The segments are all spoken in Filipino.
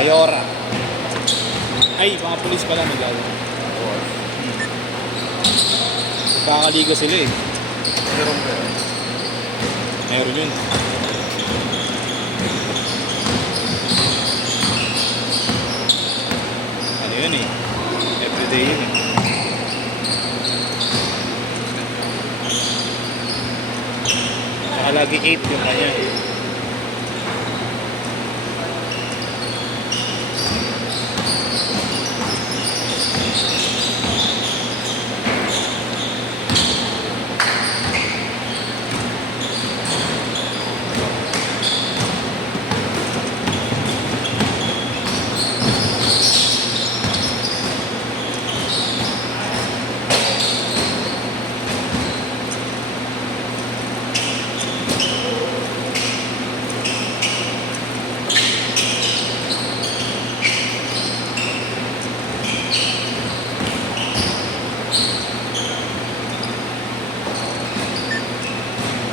Ayora. Ay, mga pulis pala naglalaro. Kakaliga sila eh. Meron ba yun? Meron yun. Ano yun eh? Everyday yun eh. Saka lagi 8 yung kanya.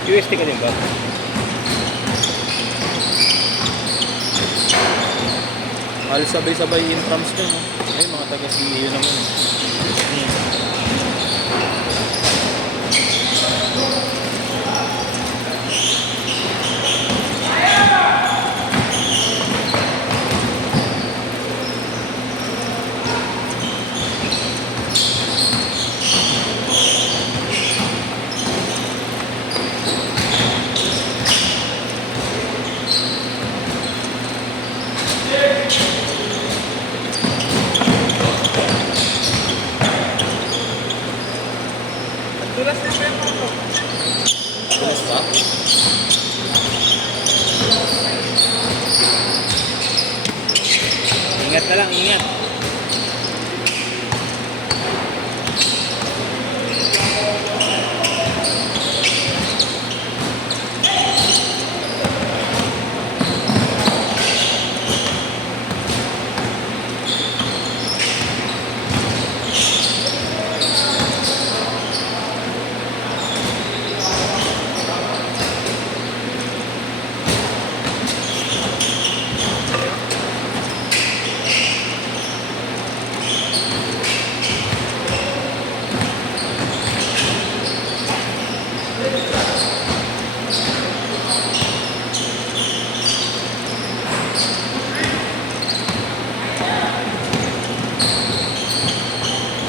UST ka din ba? Halos sabay-sabay intrams nyo, no? Ay, mga taga-CEO naman. Dulas na siya mo. Tulas ba? Ingat na lang, ingat.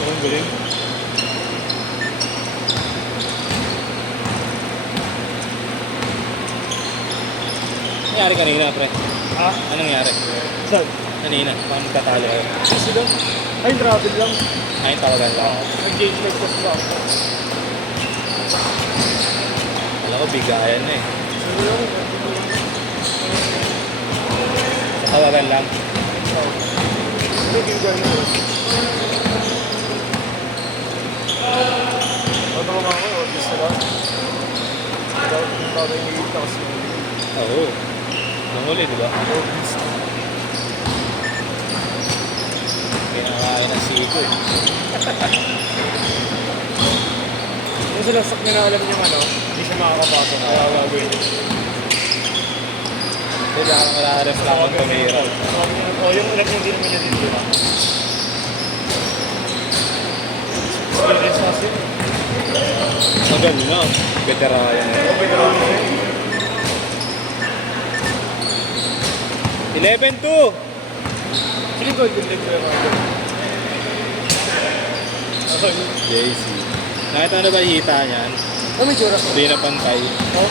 Ang galing. Nangyari kanina, pre? Ha? Anong nangyari? Saan? Kanina, paano katalo kayo? Kasi doon? Ay, travel lang. Ay, tawagan lang. Engage like sa sa ako. Alam ko, bigayan na eh. Ano lang? Tawagan lang. Ano yung gano'n? Ano nga ako? Orgis na lang. Yung bagay ni Ita kasi Oo. Nanguli, di ba? orgis na. Kinakain ng siko eh. Yung salasak niya na alam niyo ano, hindi siya makakapasok. Kaya gagawin niya. Kailangan maraharap lang ang tumira. O yung alam niya hindi naman niya dito. Experience kasi. Ang ganda no? Veterano. Okay na lang siya. 11-2! Sino golden leg ko yung mga JC. Nakita na ba hita niyan? Oh, may jura ko. Hindi na pantay. Oh,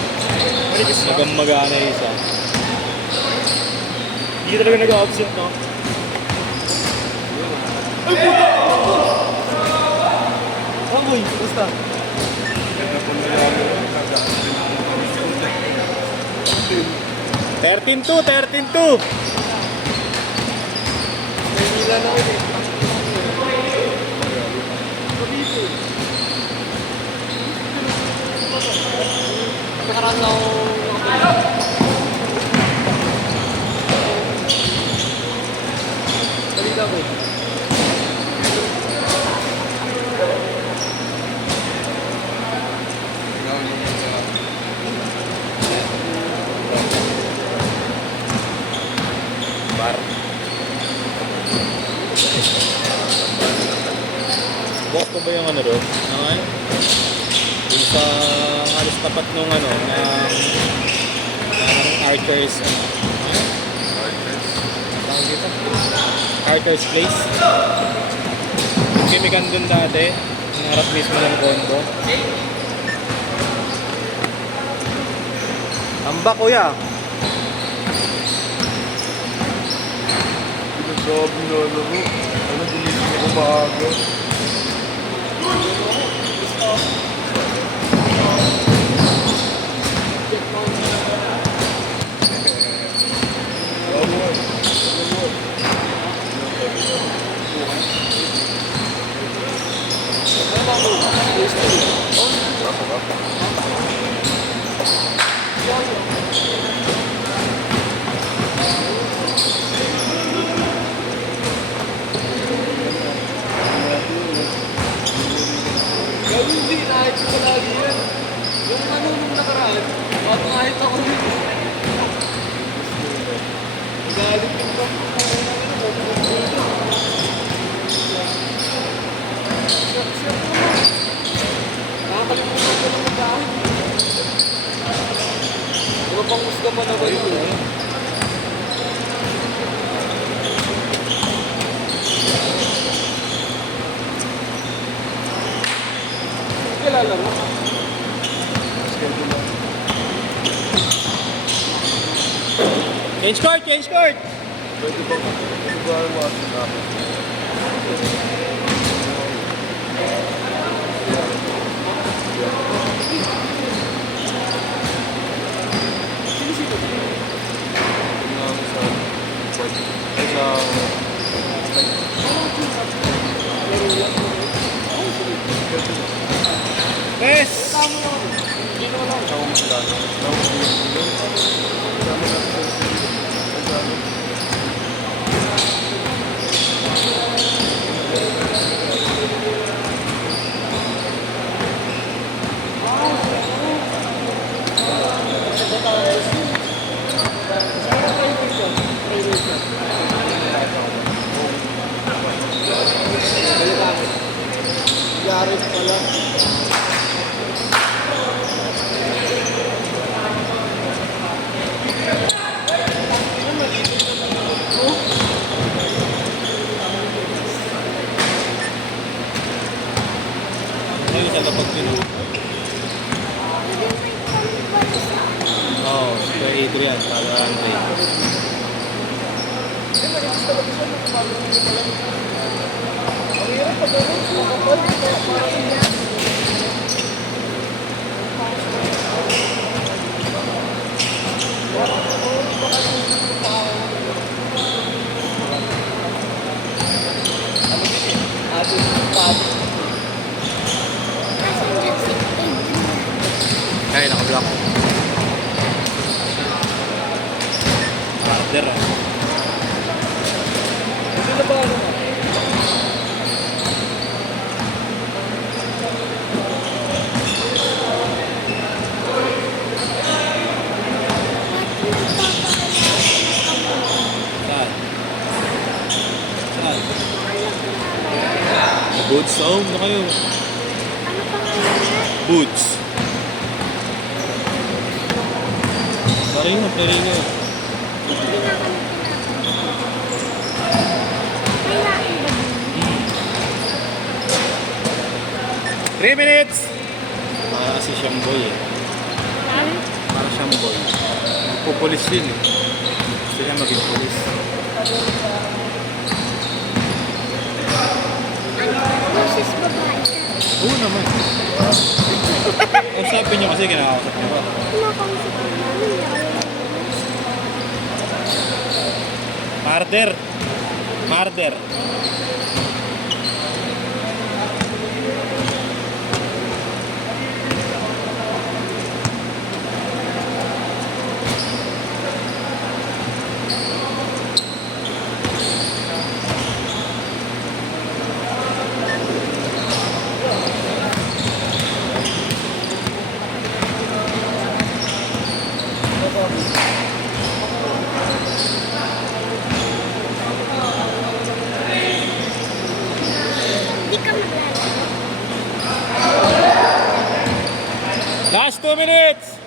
maligis na. Nagamagana yung isa. Hindi talaga nag-absent, no? Ay, puta! Oh, boy, basta. 13-2! 13-2! May nila na ulit. Kabito. Nakaraan na ako balita ko. Bar. Bukas pa ba yung ano doon? Ano? Yung sa halos tapat nung ano, ng Archer's, ano? Tawag dito? Archer's Place. Yung kimikan doon dati, yung harap mismo ng condo. Amba kuya. Sinasabi na alam mo. Ano, ginising ako maaga. Hindi, nakit ko lagi yun. Yung ano nung nakaraan, nakit ako yun. Galit yung ba? Nakakalimutan ko ng magkain. Diba pang musga pa na ba yun eh? Kilala mo? Change court! Change court! Pwede ba yung mga sinabi? Yes! Yaris pala. Ayun sa kapag yun. Oo, Sir Adrian, para Andre. Ay, naka-block. Brother. Sino ba ano? Saan? Saan? Boots? Oh, na kayo. Boots. Sorry mo, pwede nga. 3 minutes! Para kasi siyang boy eh. Para siyang boy. Pupulis din eh. Gusto niya maging pulis. Boses babae ka. Oo naman. Ang sabi niya kasi kinakausap niya ba? Kumakausap ko namin. Marder! Marder! 2 minutes!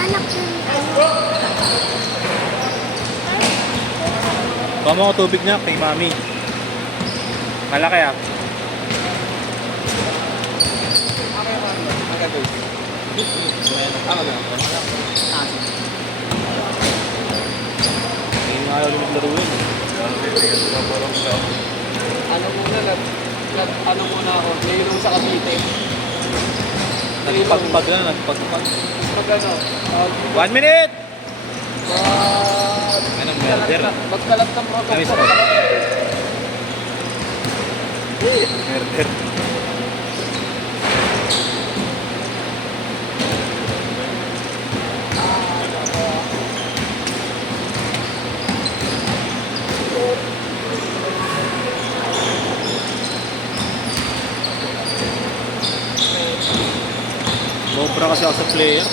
Anak ng Kuha mo ako tubig na kay mami. Malaki ah. Hindi nga ayaw maglaro yun. Ano muna, ano muna ako, mayroon sa Cavite. Nagpagpag na, nagpagpag. Pag ano, 1 minute! pag Anong murder? magkalat ng Kami sa protocol. Murder. Sobra kasi ako sa player.